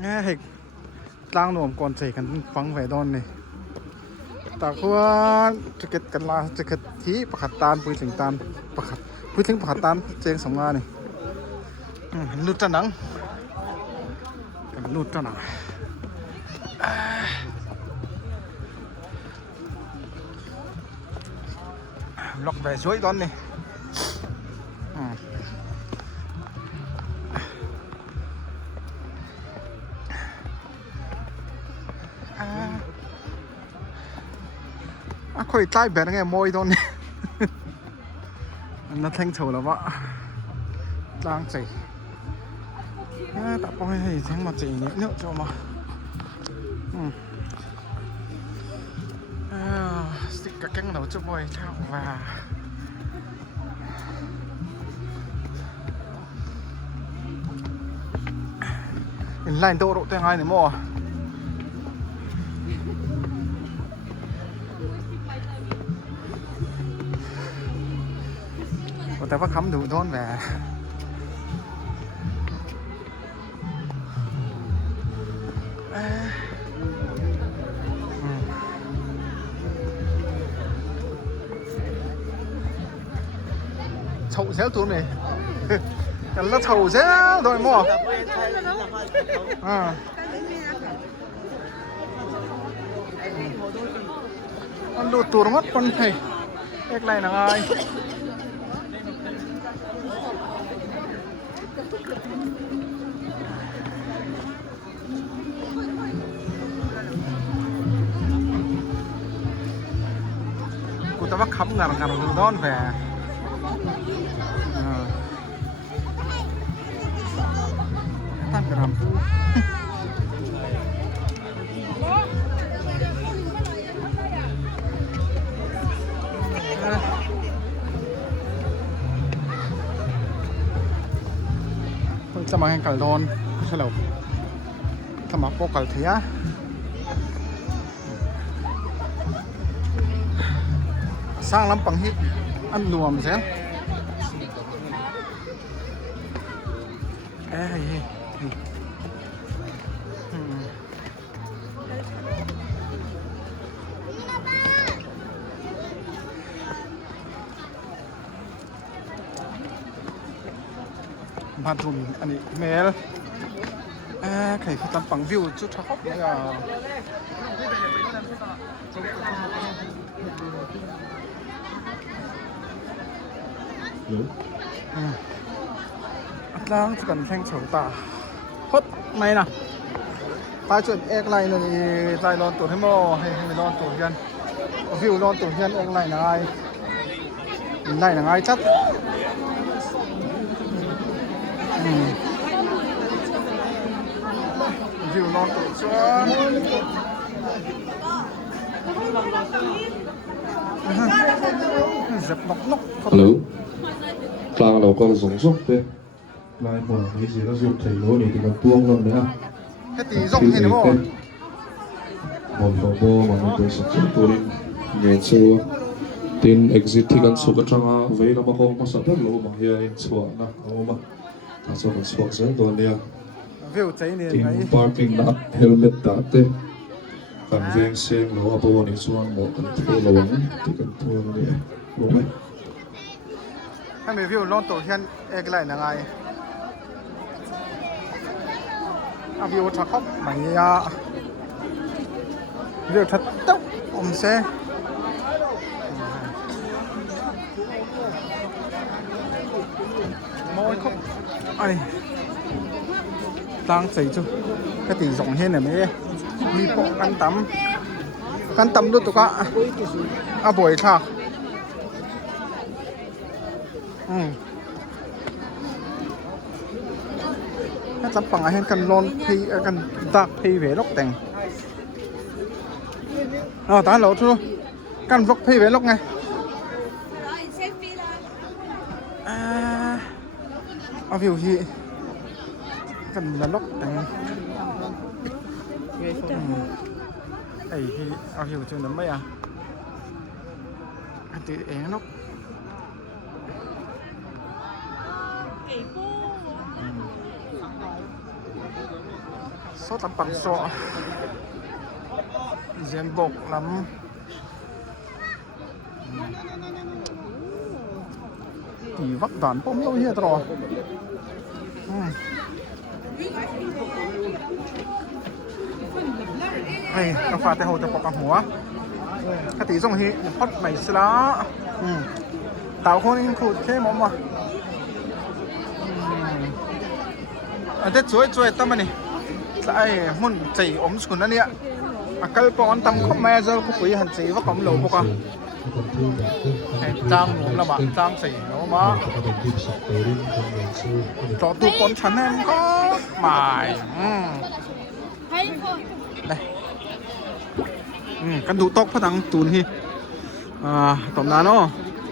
nghe thì lang nồm còn chạyกันฟังvề đòn nàyแต่ว่าจะเกิดกันละจะเกิดที่ประคัดตานปุยถึงตานประคัดปุยถึงประคัดตานเจงสำงานนี่ลุดจะหนังกันลุดจะหนังล็อกvề suối đón này khơi tay bé nghe môi thôi nó thanh thầu là vợ đang chảy đã coi thì thấy mặt chảy nhẹ nhựa cho mà stick cả căng đầu cho boy thao và line độ độ tiếng ai này muaแต่ว่าคำดูโดนแหวchậu xéo tụi này cần nó chậu xéo rồi mua ăn đồ tụi nó mất con này cái này là aiแต่ว่าค้ำงานนอนแหวตั้งกระทำจะมาแข่งกันโดนใช่หรอสมัครโปรกันเทียสร้างลำปังฮิอันรวมใช่บ้านทุ่มอันนี้เมลใครลำปังวิวจุดท็อปเลยอ่ะล้างกันแข่งเฉาตาพดไม่นะตาจุดเอกไลน์นี่ใจร้อนตัวให้โม่ให้ร้อนตัวเฮียนวิวร้อนตัวเฮียนเอกไลน์นายไลน์นายชัดวิวร้อนตัวชวนจับนกนกฮัลโหลกลางเราก็ส่งสุกเลยลายหมอกมีสีก็สุกใส่โน้นี่ที่มันป้วงลงเลยฮะแค่ตีส่งเห็นไหมบ่มตัวโบมันเป็นสัตว์ตัวนี้เงี้ยชัวติน exit ที่กันสุกจังอ่ะเวลามาคงมาสัตว์โลมาเฮียอินชัวนะเอามาถ้าส่งกันชัวเสียตัวเนี้ยติน parking lot helmet ตัดเต้กันเวียงเสียงเราเอาโบนี่ส่วนหมดกันทั่วระวังที่กันทั่วนี่รู้ไหมให้มีวิวลงตัวเฮียนเอกไลน์ยังไงอาวิวชักครบไม่ยาเรียกทัดต๊อกอมเซ่มอยครบไอ้ตั้งใจจุcái tỷ rộng hơn này mấyมีปกกันตำด้วยตัวก็บ่อยค่ะถ้าจำปังให้กันลอนพีกันดักพีเวลกแต่งตาเราทุกกันลกพีเวลกไงเอาผิวที่กันลกแต่งไอ้ที่เอาผิวจนน้ำไม่อันตีเองนก số tầm bằng sọ diện bột lắm thì vắt đàn bông lâu hết rồi này cà phê tại hồ tập bọc càหัวcái tí giống hi pot mày xí lá tạo con in khụt thế mỏng mà thế chuối tâm này lại muốn chỉ ốm xuống đó nè cái con tâm không mẹ giờ cũng quý hẳn chỉ vắt cọng lỗ bọc à trang nuông là bạn trang chỉ nó mà cho tụ con chắn em có mài đâyกันดูตกพะทังตูนที่ตบนานเนาะ